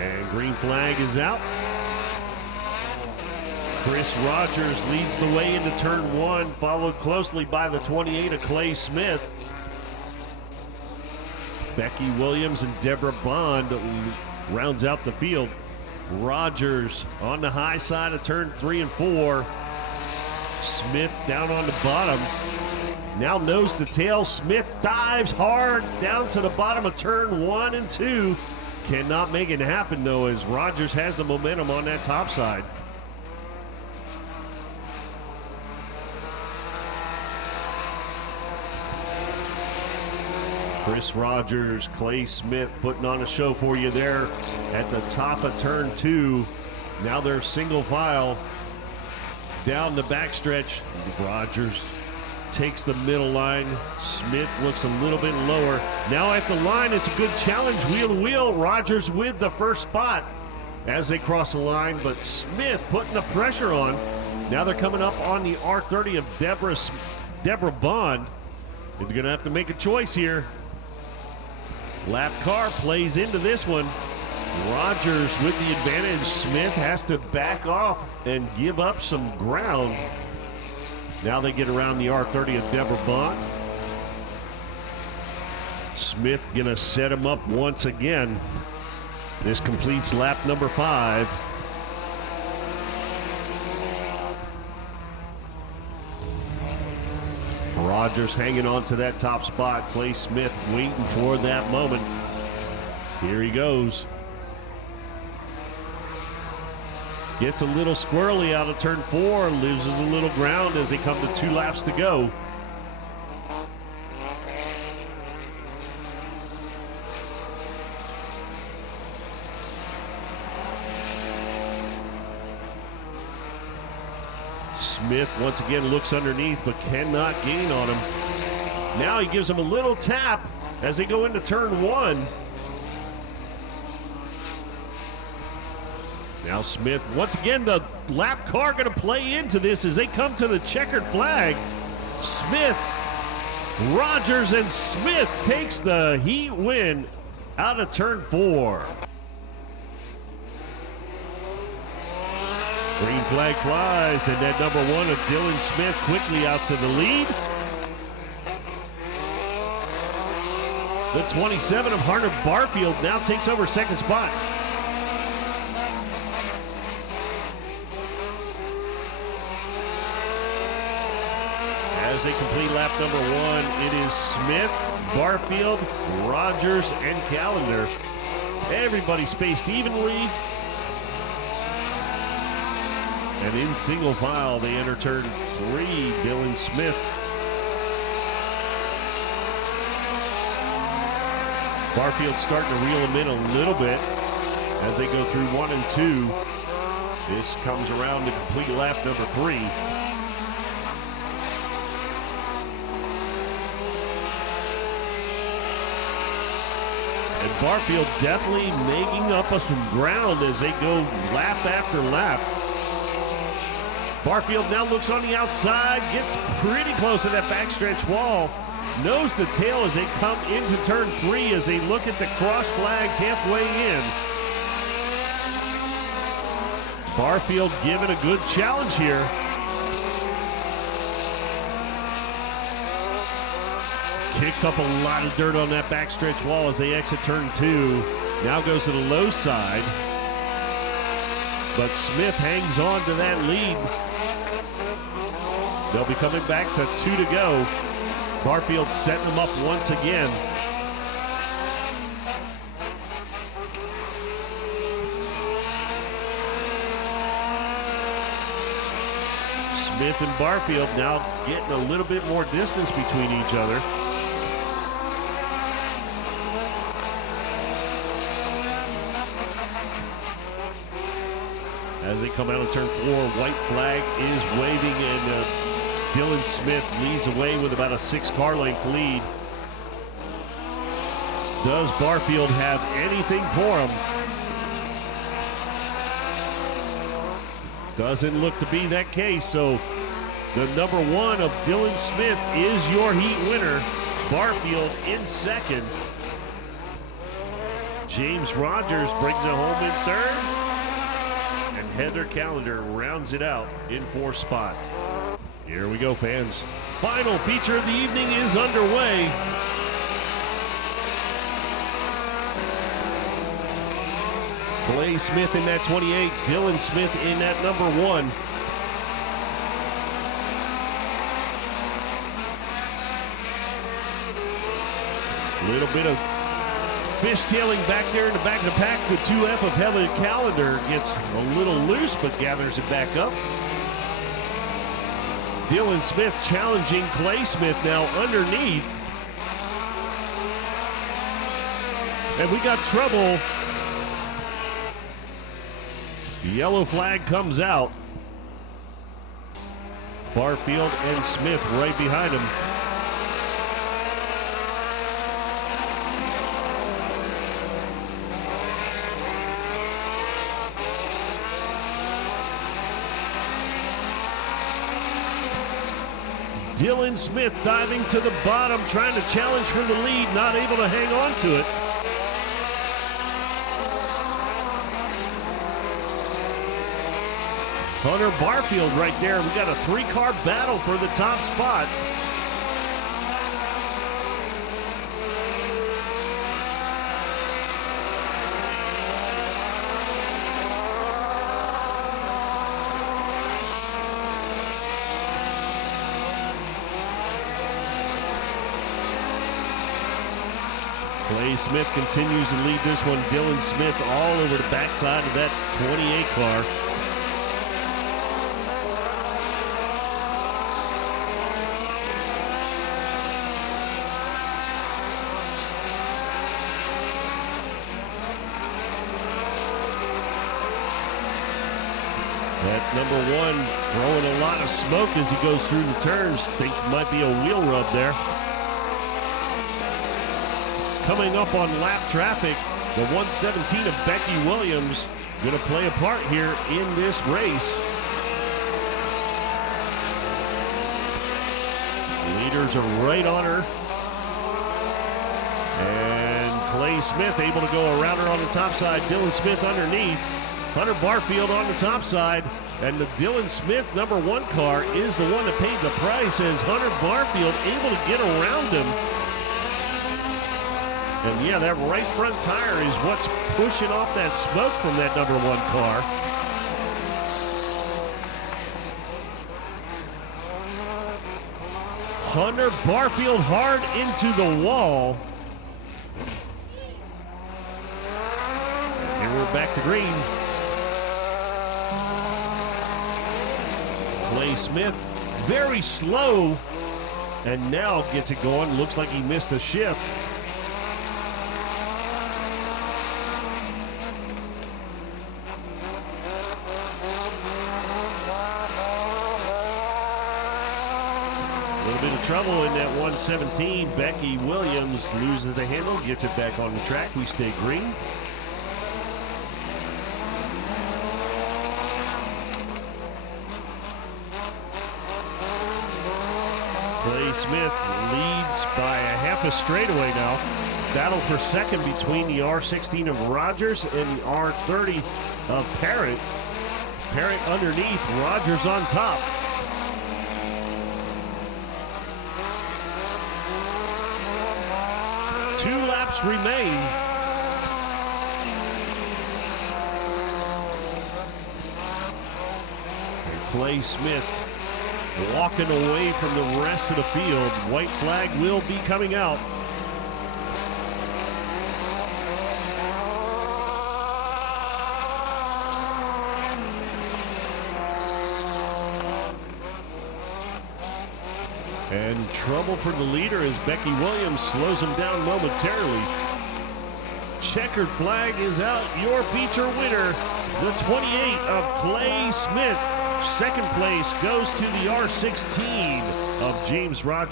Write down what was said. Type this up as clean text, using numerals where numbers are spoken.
And green flag is out. Chris Rogers leads the way into turn 1, followed closely by the 28 of Clay Smith. Becky Williams and Deborah Bond rounds out the field. Rogers on the high side of turn 3 and 4. Smith down on the bottom. Now nose to tail. Smith dives hard down to the bottom of turn 1 and 2. Cannot make it happen though, as Rogers has the momentum on that top side. Chris Rogers, Clay Smith putting on a show for you there at the top of turn 2. Now they're single file down the backstretch. Rogers takes the middle line. Smith looks a little bit lower. Now at the line, it's a good challenge, wheel to wheel. Rogers with the first spot as they cross the line, but Smith putting the pressure on. Now they're coming up on the R30 of Deborah Bond. They're going to have to make a choice here. Lap car plays into this one. Rogers with the advantage. Smith has to back off and give up some ground. Now they get around the R30 of Deborah Bond. Smith gonna set him up once again. This completes lap number 5. Rogers hanging on to that top spot. Clay Smith waiting for that moment. Here he goes. Gets a little squirrely out of turn 4, loses a little ground as they come to 2 laps to go. Smith once again looks underneath but cannot gain on him. Now he gives him a little tap as they go into turn 1. Now Smith, once again, the lap car going to play into this as they come to the checkered flag. Smith, Rogers, and Smith takes the heat win out of turn 4. Green flag flies, and that number 1 of Dylan Smith quickly out to the lead. The 27 of Hunter Barfield now takes over second spot. As they complete lap number 1, it is Smith, Barfield, Rogers, and Callender. Everybody spaced evenly. And in single file, they enter turn 3, Dylan Smith. Barfield starting to reel them in a little bit as they go through 1 and 2. This comes around to complete lap number 3. And Barfield definitely making up some ground as they go lap after lap. Barfield now looks on the outside, gets pretty close to that backstretch wall. Nose to tail as they come into turn 3 as they look at the cross flags halfway in. Barfield given a good challenge here. Kicks up a lot of dirt on that backstretch wall as they exit turn 2. Now goes to the low side. But Smith hangs on to that lead. They'll be coming back to 2 to go. Barfield setting them up once again. Smith and Barfield now getting a little bit more distance between each other. As they come out of turn 4, white flag is waving, and Dylan Smith leads away with about a 6-car length lead. Does Barfield have anything for him? Doesn't look to be that case, so the number 1 of Dylan Smith is your heat winner. Barfield in second. James Rogers brings it home in third. And Heather Callender rounds it out in fourth spot. Here we go, fans. Final feature of the evening is underway. Clay Smith in that 28, Dylan Smith in that number 1. A little bit of fishtailing back there in the back of the pack. The 2F of Heather Callender gets a little loose, but gathers it back up. Dylan Smith challenging Clay Smith now underneath. And we got trouble. The yellow flag comes out. Barfield and Smith right behind him. Dylan Smith diving to the bottom, trying to challenge for the lead, not able to hang on to it. Hunter Barfield right there. We got a 3-car battle for the top spot. Clay Smith continues to lead this one. Dylan Smith all over the backside of that 28 car. That number 1 throwing a lot of smoke as he goes through the turns. Think might be a wheel rub there. Coming up on lap traffic, the 117 of Becky Williams going to play a part here in this race. Leaders are right on her. And Clay Smith able to go around her on the top side. Dylan Smith underneath. Hunter Barfield on the top side. And the Dylan Smith number 1 car is the one that paid the price as Hunter Barfield able to get around him. And yeah, that right front tire is what's pushing off that smoke from that number 1 car. Hunter Barfield hard into the wall. And we're back to green. Clay Smith, very slow, and now gets it going. Looks like he missed a shift. A little bit of trouble in that 117. Becky Williams loses the handle, gets it back on the track. We stay green. Clay Smith leads by a half a straightaway now. Battle for second between the R16 of Rogers and the R30 of Parrott. Parrott underneath, Rogers on top. Two laps remain. Clay Smith walking away from the rest of the field. White flag will be coming out. And trouble for the leader as Becky Williams slows him down momentarily. Checkered flag is out. Your feature winner, the 28 of Clay Smith. Second place goes to the R16 of James Rogers.